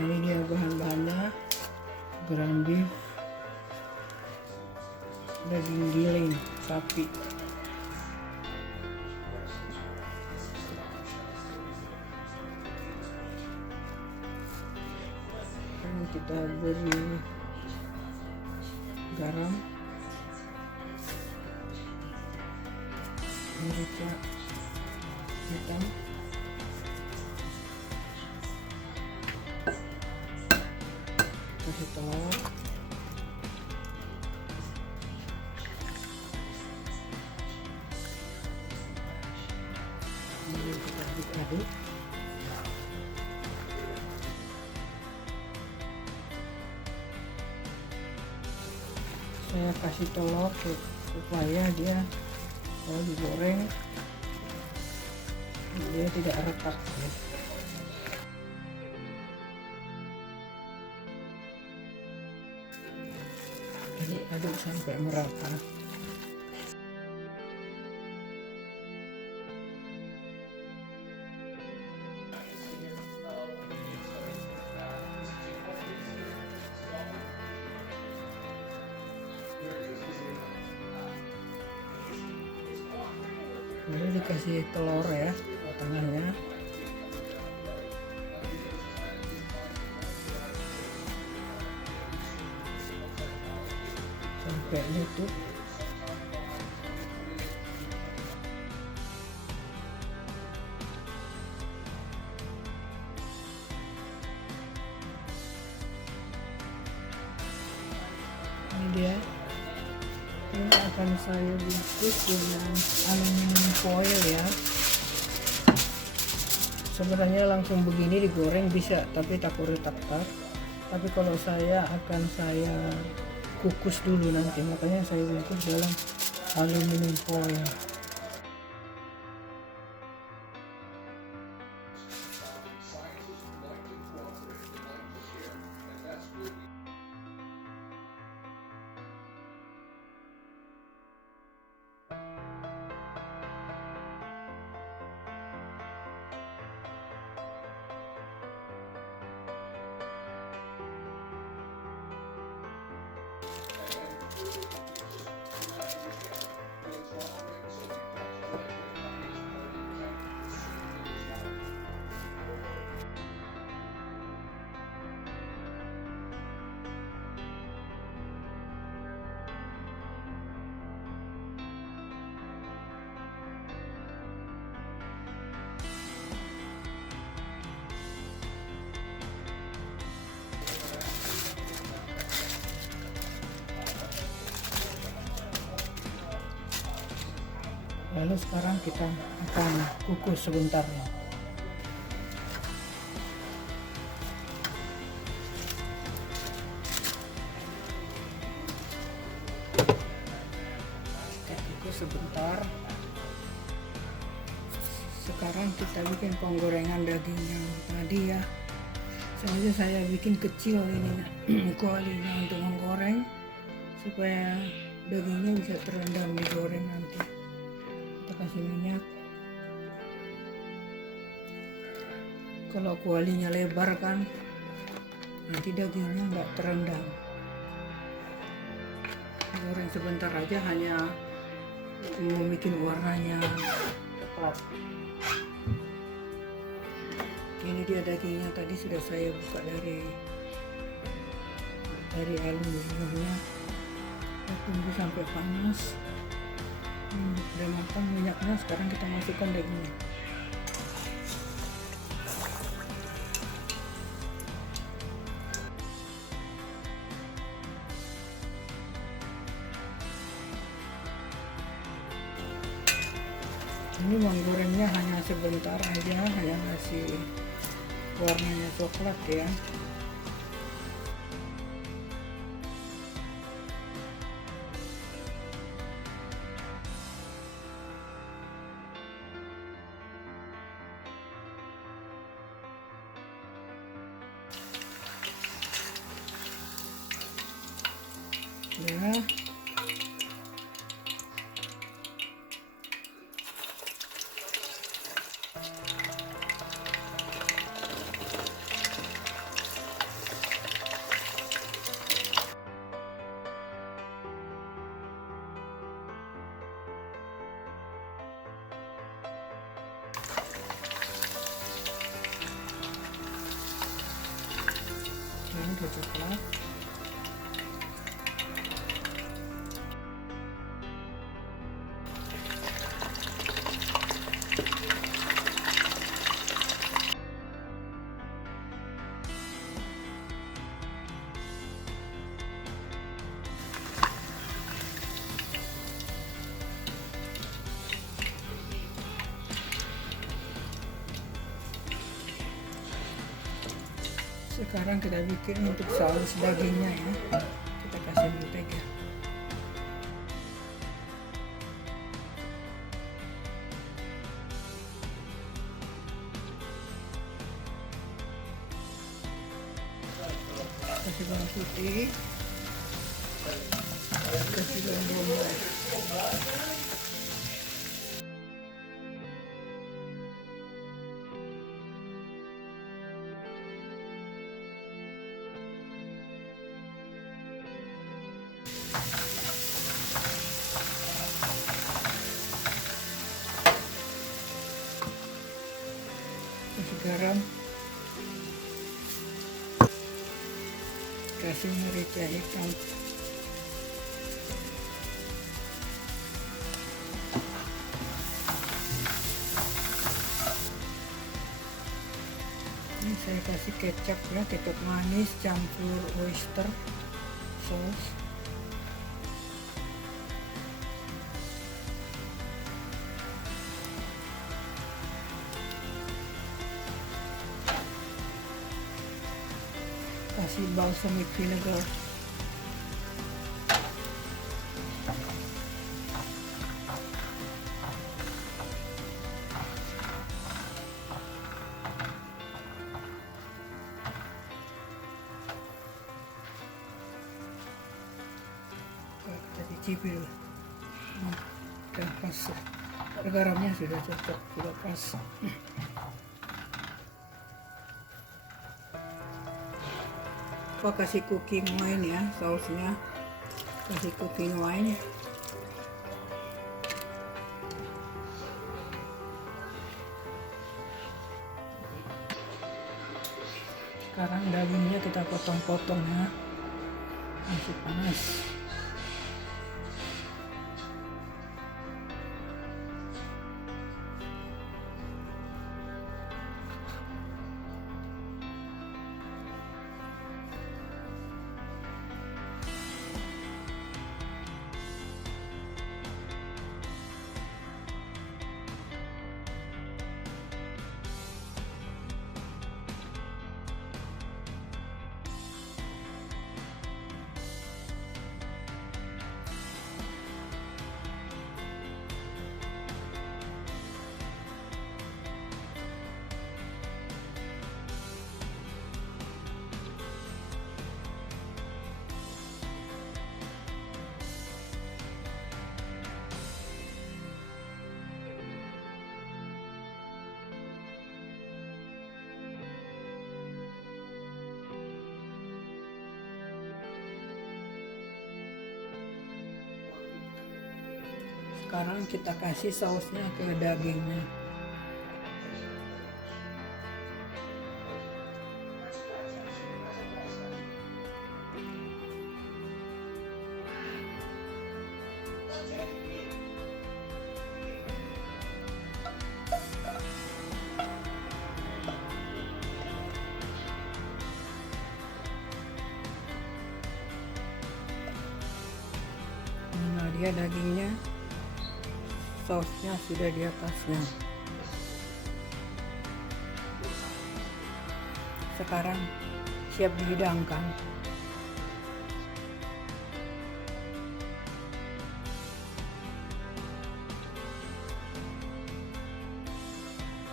Ini dia bahan-bahannya: ground beef, daging giling sapi, dan kita beri garam, merica hitam, kasih telur, kemudian kita aduk-aduk. Saya kasih telur supaya dia kalau digoreng dia tidak retak. Jadi aduk sampai merata. Ini dikasih telur ya tengahnya. Sampai nutup. Ini dia. Ini akan saya bungkus dengan aluminium foil ya. Sebenarnya langsung begini digoreng bisa, tapi takut retak-retak. Tapi kalau saya kukus dulu nanti, makanya saya bungkus dalam aluminium foil. Lalu sekarang kita akan kukus sebentar ya. Kita kukus sebentar. Sekarang kita bikin penggorengan dagingnya tadi ya. Sengaja saya bikin kecil ini kualinya untuk menggoreng supaya dagingnya bisa terendam digoreng nanti. Kita kasih minyak. Kalau kualinya lebar kan nanti dagingnya nggak terendam. Goreng sebentar aja, hanya membuat warnanya coklat. Ini dia dagingnya, tadi sudah saya buka dari aluminiumnya. Kita tunggu sampai panas. Udah matang minyaknya, sekarang kita masukkan dagingnya. Ini menggorengnya hanya sebentar aja, hanya ngasih warnanya coklat ya. Ya, Sekarang kita bikin untuk saus dagingnya ya. Kita kasih mentega. Kasih bawang putih, kasih bawang bombay. Kasih garam, kasih merica hitam, ini saya kasih kecap ya, kecap manis campur oyster sauce. Kasih balsamic vinegar, kita cicipin. Udah pas, garamnya sudah cocok, sudah pas. Kasih cooking wine ya, sausnya kasih cooking wine. Sekarang dagingnya kita potong-potong ya, masih panas. Sekarang kita kasih sausnya ke dagingnya. Nah, dia dagingnya, sausnya sudah di atasnya. Sekarang siap dihidangkan.